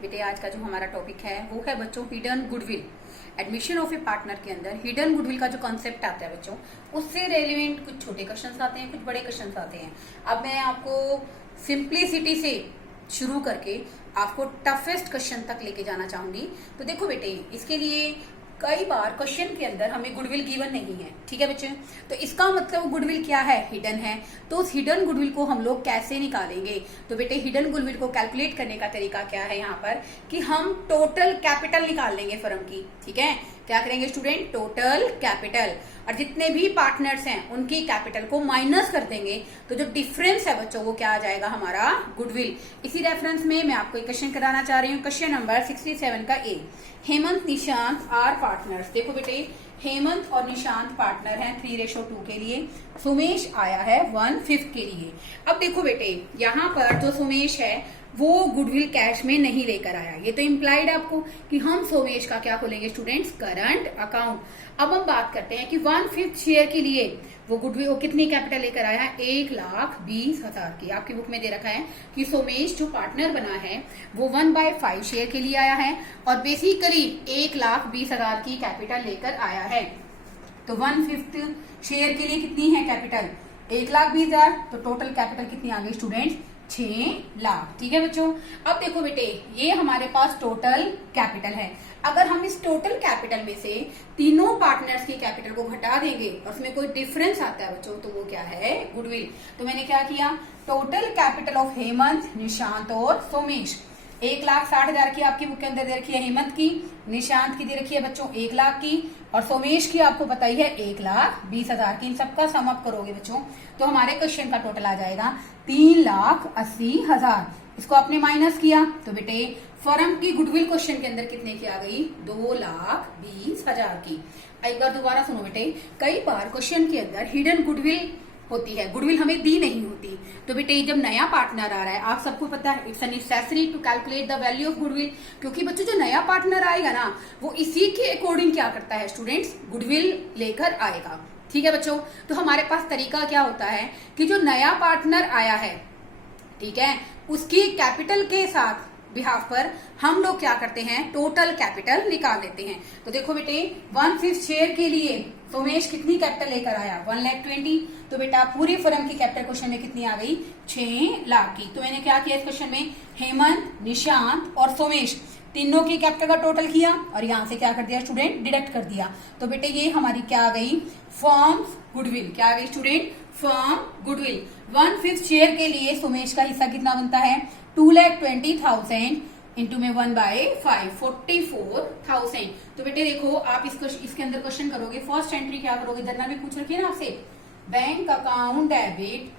बेटे आज का जो हमारा टॉपिक है वो है बच्चों hidden goodwill. Admission of A partner के अंदर हिडन गुडविल का जो कॉन्सेप्ट आता है बच्चों, उससे रेलिवेंट कुछ छोटे क्वेश्चंस आते हैं, कुछ बड़े क्वेश्चंस आते हैं। अब मैं आपको सिंप्लिसिटी से शुरू करके आपको टफेस्ट क्वेश्चन तक लेके जाना चाहूंगी। तो देखो बेटे, इसके लिए कई बार क्वेश्चन के अंदर हमें गुडविल गिवन नहीं है, ठीक है बच्चे। तो इसका मतलब गुडविल क्या है, हिडन है। तो उस हिडन गुडविल को हम लोग कैसे निकालेंगे? तो बेटे हिडन गुडविल को कैलकुलेट करने का तरीका क्या है यहाँ पर कि हम टोटल कैपिटल निकाल लेंगे फर्म की, ठीक है। क्या करेंगे स्टूडेंट? टोटल कैपिटल, और जितने भी पार्टनर्स हैं उनकी कैपिटल को माइनस कर देंगे, तो जो डिफरेंस है बच्चों वो क्या आ जाएगा? हमारा गुडविल। इसी रेफरेंस में मैं आपको एक क्वेश्चन कराना चाह रही हूँ। क्वेश्चन नंबर 67 का A. Hemant Nishant are partners. देखो बेटे, हेमंत और निशांत पार्टनर हैं 3:2 के लिए। सुमेश आया है 1/5 के लिए। अब देखो बेटे, यहाँ पर जो सुमेश है वो गुडविल कैश में नहीं लेकर आया। ये तो इम्प्लाइड आपको कि हम सोमेश का क्या खोलेंगे स्टूडेंट्स? Current account. अब हम बात करते हैं कि 1/5 शेयर के लिए वो गुडविल कितनी कैपिटल लेकर आया है? 1,20,000 की। आपकी बुक में दे रखा है कि सोमेश जो पार्टनर बना है वो 1/5 शेयर के लिए आया है और बेसिकली 1,20,000 की कैपिटल लेकर आया है। तो 1/5 शेयर के लिए कितनी है कैपिटल? 1,20,000। तो टोटल कैपिटल कितनी आ गई स्टूडेंट्स? 6 लाख। ठीक है बच्चों। अब देखो बेटे, ये हमारे पास टोटल कैपिटल है। अगर हम इस टोटल कैपिटल में से तीनों पार्टनर्स की कैपिटल को घटा देंगे और उसमें कोई डिफरेंस आता है बच्चों, तो वो क्या है? गुडविल। तो मैंने क्या किया? Total capital of Hemant, Nishant और सोमेश 1,60,000 की आपकी बुक के अंदर दे रखी है हेमंत की, निशांत की दे रखी है बच्चों 1 लाख की, और सोमेश की आपको पता ही है 1,20,000 की। इन सबका सम अप करोगे बच्चों तो हमारे क्वेश्चन का टोटल आ जाएगा 3,80,000। इसको आपने माइनस किया तो बेटे फर्म की गुडविल क्वेश्चन के अंदर कितने की आ गई? 2,20,000 की। एक बार दोबारा सुनो बेटे, कई बार क्वेश्चन के अंदर हिडन गुडविल होती है, गुडविल हमें दी नहीं होती। तो बेटे जब नया पार्टनर आ रहा है, आप सबको पता है it's necessary to calculate the value of goodwill, क्योंकि बच्चों जो नया पार्टनर आएगा ना वो इसी के अकॉर्डिंग क्या करता है स्टूडेंट्स? गुडविल लेकर आएगा। ठीक है बच्चों। तो हमारे पास तरीका क्या होता है कि जो नया पार्टनर आया है, ठीक है, उसकी कैपिटल के साथ बिहाफ पर हम लोग क्या करते हैं? टोटल कैपिटल निकाल लेते हैं। तो देखो बेटे, 1/5 शेयर के लिए सोमेश कितनी कैपिटल लेकर आया? 1,20,000। तो बेटा पूरी फर्म की कैपिटल क्वेश्चन में कितनी आ गई? 6 लाख की। तो मैंने क्या किया इस क्वेश्चन में? हेमंत, निशांत और सोमेश तीनों की कैपिटल का टोटल किया और यहाँ से क्या कर दिया स्टूडेंट? डिडक्ट कर दिया। तो बेटे ये हमारी क्या आ गई? Firm goodwill. क्या आ गई स्टूडेंट? Firm goodwill. 1/5 शेयर के लिए सोमेश का हिस्सा कितना बनता है? 2,20,000 इंटू में 1/5 44,000। तो बेटे देखो, आप इसके अंदर क्वेश्चन करोगे, फर्स्ट एंट्री क्या करोगे? जर्नल में पूछ रखी है ना आपसे, bank account debit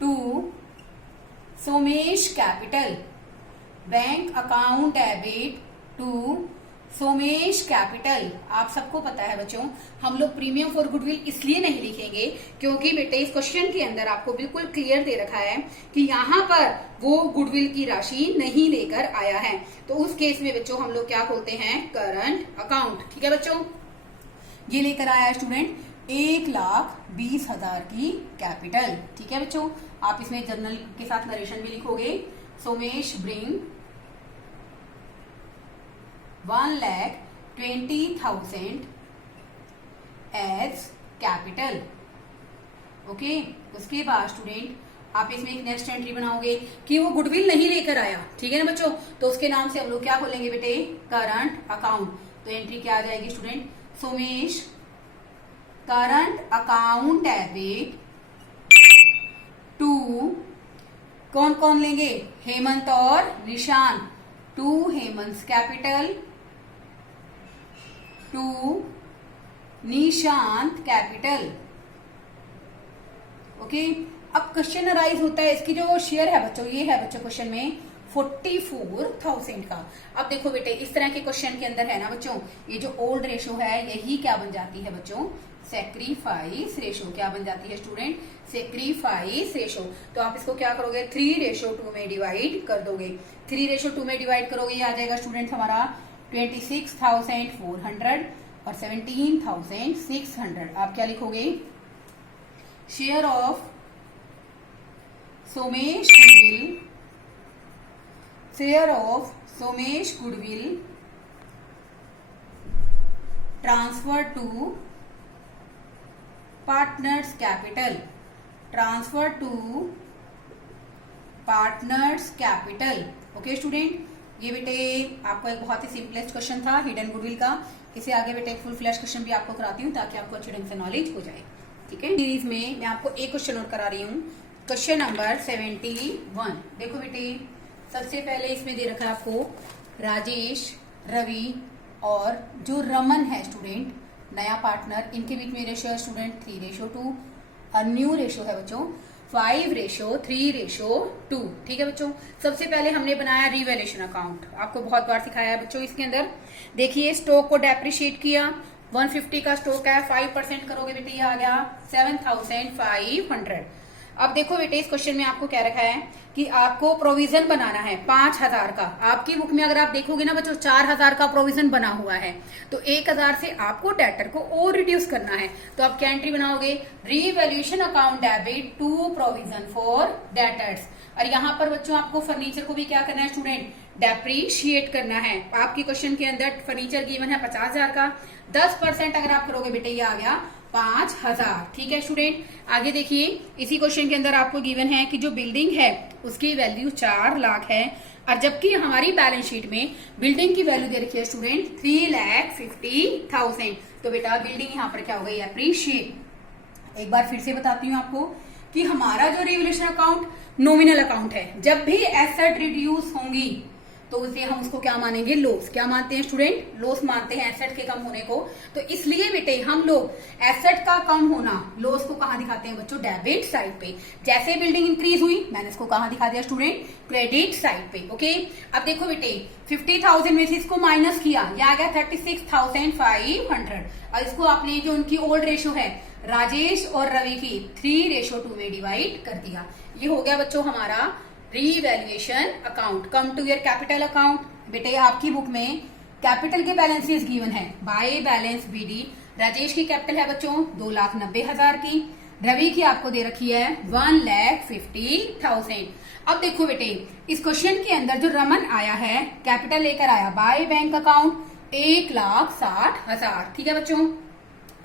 to Somesh capital, bank account debit to Somesh capital. आप सबको पता है बच्चों, हम लोग प्रीमियम फॉर गुडविल इसलिए नहीं लिखेंगे क्योंकि बेटे इस क्वेश्चन के अंदर आपको बिल्कुल क्लियर दे रखा है कि यहाँ पर वो गुडविल की राशि नहीं लेकर आया है। तो उस केस में बच्चों हम लोग क्या खोलते हैं? Current account. ठीक है बच्चों। ये लेकर आया है स्टूडेंट 1,20,000 की कैपिटल। ठीक है बच्चों। आप इसमें जर्नल के साथ नरेशन भी लिखोगे। Somesh bring 1,20,000 as capital. Okay. उसके बाद स्टूडेंट आप इसमें एक नेक्स्ट एंट्री बनाओगे कि वो गुडविल नहीं लेकर आया। ठीक है ना बच्चों। तो उसके नाम से हम लोग क्या खोलेंगे बेटे? Current account. तो एंट्री क्या आ जाएगी student? Somesh current account debit to, कौन कौन लेंगे? हेमंत और Nishant. To Hemant capital to Nishant capital. Okay. अब क्वेश्चन अराइज होता है, इसकी जो शेयर है बच्चों, ये है बच्चों क्वेश्चन में 44,000 का। अब देखो बेटे, इस तरह के क्वेश्चन के अंदर है ना बच्चों, ये जो ओल्ड रेशो है यही क्या बन जाती है बच्चों? Sacrifice ratio. क्या बन जाती है स्टूडेंट? Sacrifice ratio. तो आप इसको क्या करोगे? 3:2 में डिवाइड कर दोगे। 3:2 में डिवाइड करोगे, ये आ जाएगा स्टूडेंट हमारा 26,400 और 17,600। आप क्या लिखोगे? Share of Somesh goodwill share of Somesh goodwill transfer to partners capital, transfer to partners capital. Okay student, ये बेटे आपको एक बहुत ही सिंपलेस्ट क्वेश्चन था हिडन गुडविल का। इसे आगे बेटे एक फुल फ्लैश क्वेश्चन भी आपको कराती हूँ ताकि आपको अच्छे ढंग से नॉलेज हो जाए। ठीक है, सीरीज में मैं आपको एक क्वेश्चन और करा रही हूँ, क्वेश्चन नंबर 71। देखो बेटे, सबसे पहले इसमें दे रखा है आपको राजेश, रवि और जो रमन है स्टूडेंट, नया पार्टनर, इनके बीच में रेशियो है स्टूडेंट 3:2 और न्यू रेशियो है बच्चों 5:3:2। ठीक है बच्चों, सबसे पहले हमने बनाया रिवैल्यूएशन अकाउंट, आपको बहुत बार सिखाया है बच्चों। इसके अंदर देखिए स्टॉक को डेप्रिशिएट किया, 150 का स्टॉक है, 5% करोगे बेटे ये आ गया 7,500। अब देखो बेटे, इस क्वेश्चन में आपको क्या रखा है कि आपको प्रोविजन बनाना है 5,000 का। आपकी बुक में अगर आप देखोगे ना बच्चों 4,000 का प्रोविजन बना हुआ है, तो 1,000 से आपको डेटर को और रिड्यूस करना है। तो आप क्या एंट्री बनाओगे, revaluation account debit to provision for debtors. और यहाँ पर बच्चों आपको फर्नीचर को भी क्या करना है स्टूडेंट, डेप्रीशिएट करना है। आपकी क्वेश्चन के अंदर फर्नीचर गिवन है 50,000 का, 10% अगर आप करोगे बेटे ये आ गया 5,000। ठीक है स्टूडेंट, आगे देखिए इसी क्वेश्चन के अंदर आपको गिवन है कि जो बिल्डिंग है उसकी वैल्यू 4 लाख है, और जबकि हमारी बैलेंस शीट में बिल्डिंग की वैल्यू दे रखी है स्टूडेंट 3,50,000। तो बेटा बिल्डिंग यहाँ पर क्या हो गई, अप्रिशिएट। एक बार फिर से बताती हूँ आपको कि हमारा जो रिवैल्यूएशन अकाउंट नॉमिनल अकाउंट है, जब भी एसेट रिड्यूस होंगी तो उसे हम उसको क्या मानेंगे, लॉस। क्या मानते हैं स्टूडेंट, लॉस मानते हैं एसेट के कम होने को। तो इसलिए बेटे हम लोग एसेट का कम होना, लॉस को कहाँ दिखाते हैं बच्चों, डेबिट साइड पे। जैसे बिल्डिंग इंक्रीज हुई मैंने इसको कहाँ दिखा दिया स्टूडेंट, क्रेडिट साइड पे। ओके, अब देखो बेटे 50,000 में से इसको माइनस किया, ये आ गया 36,500। और इसको आपने जो उनकी ओल्ड रेशियो है राजेश और रवि की 3:2 में डिवाइड कर दिया। ये हो गया बच्चों हमारा revaluation account. Come to your capital account. बेटे आपकी बुक में कैपिटल के बैलेंसेस गिवन है बाय बैलेंस बीडी। राजेश की कैपिटल है बच्चों 2,90,000 की, रवि की आपको दे रखी है 1,50,000। अब देखो बेटे इस क्वेश्चन के अंदर जो रमन आया है कैपिटल लेकर आया बाय बैंक अकाउंट 1,60,000। ठीक है बच्चों,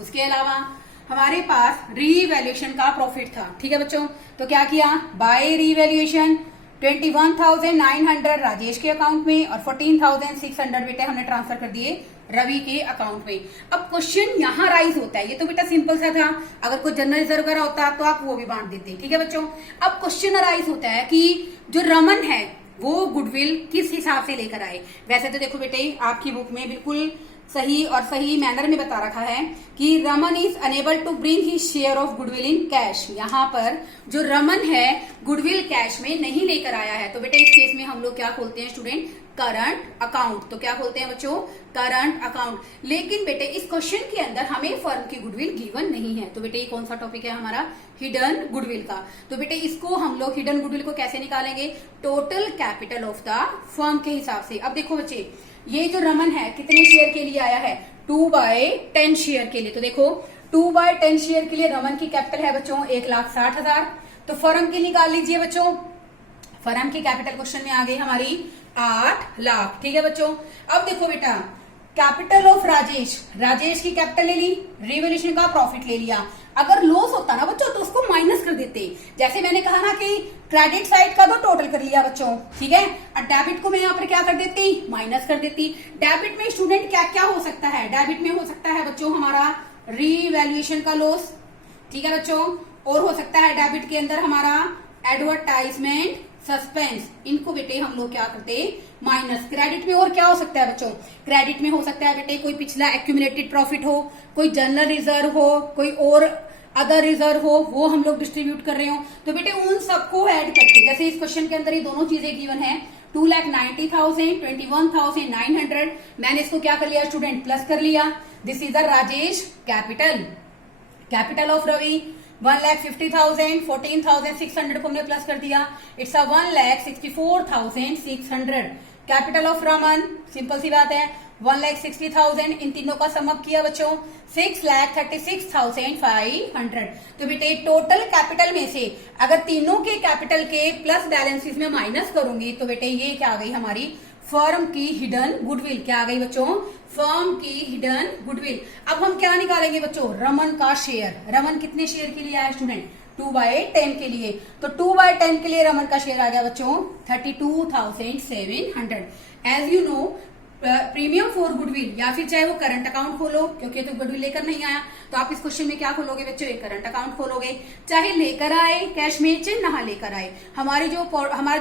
उसके अलावा हमारे पास रीवैल्यूएशन का प्रॉफिट था। ठीक है बच्चों, तो क्या किया, बाय रीवैल्यूएशन 21,900 राजेश के अकाउंट में और 14,600 बेटे हमने ट्रांसफर कर दिए रवि के अकाउंट में। अब क्वेश्चन यहाँ राइज होता है, ये तो बेटा सिंपल सा था, अगर कोई जनरल रिजर्व वगैरह होता तो आप वो भी बांट देते। ठीक है बच्चों, अब क्वेश्चन राइज होता है कि जो रमन है वो गुडविल किस हिसाब से लेकर आए। वैसे तो देखो बेटे आपकी बुक में बिल्कुल सही और सही मैनर में बता रखा है कि Raman is unable to bring he share of goodwill in cash. यहाँ पर जो रमन है गुडविल कैश में नहीं लेकर आया है, तो बेटे इस केस में हम लोग क्या खोलते हैं स्टूडेंट, करंट अकाउंट। तो क्या खोलते हैं बच्चों, करंट अकाउंट। लेकिन बेटे इस क्वेश्चन के अंदर हमें फर्म की गुडविल गिवन नहीं है, तो बेटे ये कौन सा टॉपिक है हमारा, हिडन गुडविल का। तो बेटे इसको हम लोग हिडन गुडविल को कैसे निकालेंगे, total capital of the firm के हिसाब से। अब देखो बच्चे ये जो रमन है कितने शेयर के लिए आया है, 2/10 शेयर के लिए। तो देखो 2/10 शेयर के लिए रमन की कैपिटल है बच्चों 1,60,000। तो फर्म की निकाल लीजिए बच्चों, फर्म की कैपिटल क्वेश्चन में आ गई हमारी 8 लाख। ठीक है बच्चों, अब देखो बेटा कैपिटल ऑफ राजेश, राजेश की कैपिटल ले ली, रिवैल्यूएशन का प्रॉफिट ले लिया। अगर लॉस होता ना बच्चों तो उसको माइनस कर देते, जैसे मैंने कहा ना कि क्रेडिट साइड का तो टोटल कर लिया बच्चों। ठीक है, और डेबिट को मैं यहाँ पर क्या कर देती, माइनस कर देती। डेबिट में स्टूडेंट क्या क्या हो सकता है, डेबिट में हो सकता है बच्चों हमारा रीवैल्यूएशन का लॉस। ठीक है बच्चों, और हो सकता है डेबिट के अंदर हमारा एडवर्टाइजमेंट सस्पेंस, इनको बेटे हम लोग क्या करते, माइनस। क्रेडिट में और क्या हो सकता है बच्चों, क्रेडिट में हो सकता है बेटे कोई पिछला एक्यूमुलेटेड प्रॉफिट हो, कोई जनरल रिजर्व हो, कोई और अदर रिजर्व हो, वो हम लोग डिस्ट्रीब्यूट कर रहे हो। तो बेटे उन सबको ऐड करके, जैसे इस क्वेश्चन के अंदर ये दोनों चीजें गिवन है 2,90,000, 21,900, मैंने इसको क्या कर लिया स्टूडेंट, प्लस कर लिया। This is the Rajesh capital, capital of Ravi, 1,50,000, 14,600 को हमने प्लस कर दिया, it's a 1,64,600। Capital of Raman, simple सी बात है, 1,60,000। इन तीनों का समअप किया बच्चों 6,36,500। तो बेटे टोटल कैपिटल में से अगर तीनों के कैपिटल के प्लस बैलेंसेस में माइनस करूंगी तो बेटे ये क्या आ गई हमारी फर्म की हिडन गुडविल। क्या आ गई बच्चों? फर्म की हिडन गुडविल। अब हम क्या निकालेंगे बच्चों? रमन का शेयर। रमन कितने शेयर के लिए आया स्टूडेंट? 2/10 के लिए। तो 2/10 के लिए रमन का शेयर आ गया बच्चों 32,700। As you know premium for goodwill, या फिर चाहे वो करंट अकाउंट खोलो, क्योंकि तो गुडविल लेकर नहीं आया तो आप इस क्वेश्चन में क्या खोलोगे बच्चों? एक करंट अकाउंट खोलोगे, चाहे लेकर आए कैश में चाहे नहा लेकर आए। हमारा जो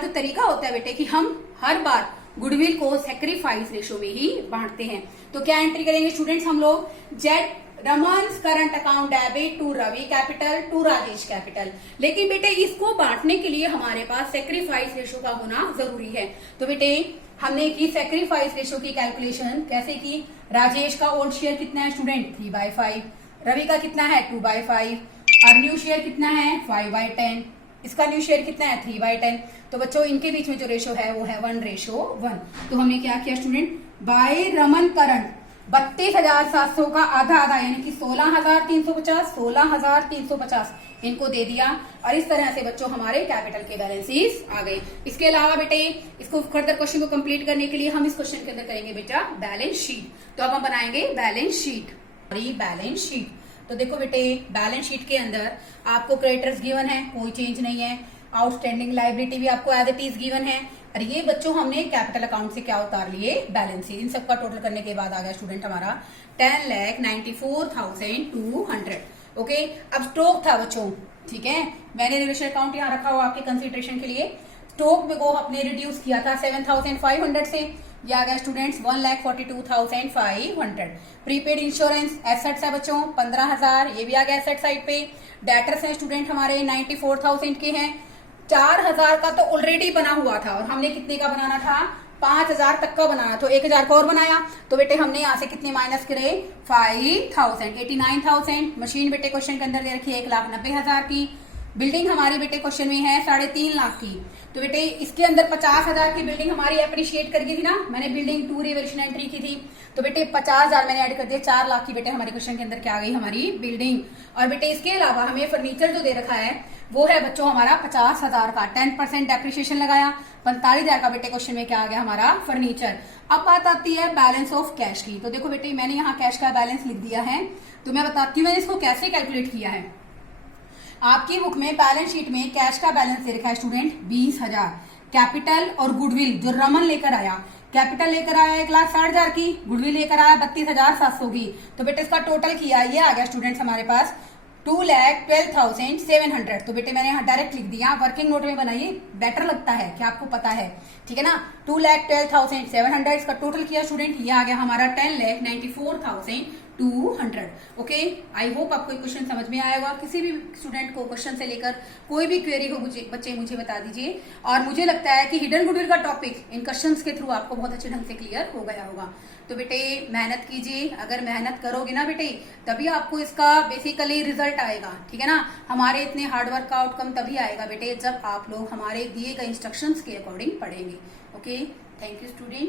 तरीका होता है बेटे कि हम हर बार गुडविल को सेक्रीफाइस रेशो में ही बांटते हैं। तो क्या एंट्री करेंगे स्टूडेंट्स हम लोग? जेट Raman's current account debit to Ravi capital to Rajesh capital. लेकिन बेटे इसको बांटने के लिए हमारे पास सेक्रीफाइस रेशो का होना जरूरी है। तो बेटे हमने की सेक्रीफाइस रेशो की कैलकुलेशन कैसे की? राजेश का ओल्ड शेयर कितना है स्टूडेंट? 3/5। रवि का कितना है? 2/5। और न्यू शेयर कितना है? 5/10। इसका न्यू शेयर कितना है? 3/10। तो बच्चों इनके बीच में जो रेशो है वो है 1:1। तो हमने क्या किया स्टूडेंट? बाय रमन करंट 32,700 का आधा आधा यानी कि 16,350 इनको दे दिया। और इस तरह से बच्चों हमारे कैपिटल के बैलेंसेस आ गए। इसके अलावा बेटे इसको फर्दर क्वेश्चन को कंप्लीट करने के लिए हम इस क्वेश्चन के अंदर करेंगे बेटा बैलेंस शीट। तो अब हम बनाएंगे बैलेंस शीट। बैलेंस शीट तो देखो बेटे बैलेंस शीट के अंदर आपको क्रेडिटर्स गिवन है, कोई चेंज नहीं है। आउटस्टैंडिंग लायबिलिटी भी आपको एज इट इज गिवन है। और ये बच्चों हमने कैपिटल अकाउंट से क्या उतार लिए? बैलेंस। इन सबका टोटल करने के बाद आ गया स्टूडेंट हमारा 10,94,200। ओके, अब स्टॉक था बच्चों, ठीक है, मैंने रिलेशन अकाउंट यहाँ रखा हुआ आपके कंसिडरेशन के लिए। स्टॉक में को अपने रिड्यूस किया था 7,500 से, ये आ गया स्टूडेंट्स 1,42,500। प्रीपेड इंश्योरेंस एसेट्स है बच्चों 15,000, ये भी आ गया एसेट साइड पे। डेटर्स है स्टूडेंट हमारे 94,000 के हैं। 4,000 का तो ऑलरेडी बना हुआ था और हमने कितने का बनाना था? 5,000 तक का बनाना, तो 1,000 का और बनाया। तो बेटे हमने यहाँ से कितने माइनस करे? 5,000, 89,000। मशीन बेटे क्वेश्चन के अंदर दे रखी है 1,90,000 की। बिल्डिंग हमारी बेटे क्वेश्चन में है 3.5 लाख की। तो बेटे इसके अंदर 50,000 की बिल्डिंग हमारी अप्रिशिएट कर गई थी ना, मैंने बिल्डिंग 2 रिवोल्यूशन एंट्री की थी। तो बेटे 50,000 मैंने ऐड कर दिया, 4 लाख की बेटे हमारे क्वेश्चन के अंदर क्या आ गई? हमारी बिल्डिंग। और बेटे इसके अलावा हमें फर्नीचर जो दे रखा है वो है बच्चों हमारा 50,000 का, 10% डेप्रिशिएशन लगाया, 45,000 का बेटे क्वेश्चन में क्या आ गया? हमारा फर्नीचर। अब बात आती है बैलेंस ऑफ कैश की। तो देखो बेटे मैंने यहाँ कैश का बैलेंस लिख दिया है, तो मैं बताती हूँ मैंने इसको कैसे कैलकुलेट किया है। आपकी बुक में बैलेंस शीट में कैश का बैलेंस दे रखा है स्टूडेंट 20,000। कैपिटल और गुडविल जो रमन लेकर आया, कैपिटल लेकर आया 1,60,000 की, गुडविल लेकर आया 32,700 की। तो बेटे इसका टोटल किया, ये आ गया स्टूडेंट्स हमारे पास 2,12,700। तो बेटे मैंने यहाँ डायरेक्ट लिख दिया, वर्किंग नोट में बनाइए, बेटर लगता है कि आपको पता है, ठीक है ना। 2,12,700 इसका टोटल किया स्टूडेंट, ये आ गया हमारा 10,94,200। ओके, आई होप आपको क्वेश्चन समझ में आया होगा। किसी भी स्टूडेंट को क्वेश्चन से लेकर कोई भी क्वेरी हो बच्चे मुझे बता दीजिए। और मुझे लगता है कि हिडन गुडविल का टॉपिक इन क्वेश्चंस के थ्रू आपको बहुत अच्छे ढंग से क्लियर हो गया होगा। तो बेटे मेहनत कीजिए, अगर मेहनत करोगे ना बेटे तभी आपको इसका बेसिकली रिजल्ट आएगा, ठीक है ना। हमारे इतने हार्डवर्क का आउटकम तभी आएगा बेटे जब आप लोग हमारे दिए गए इंस्ट्रक्शंस के अकॉर्डिंग पढ़ेंगे। Okay, thank you student.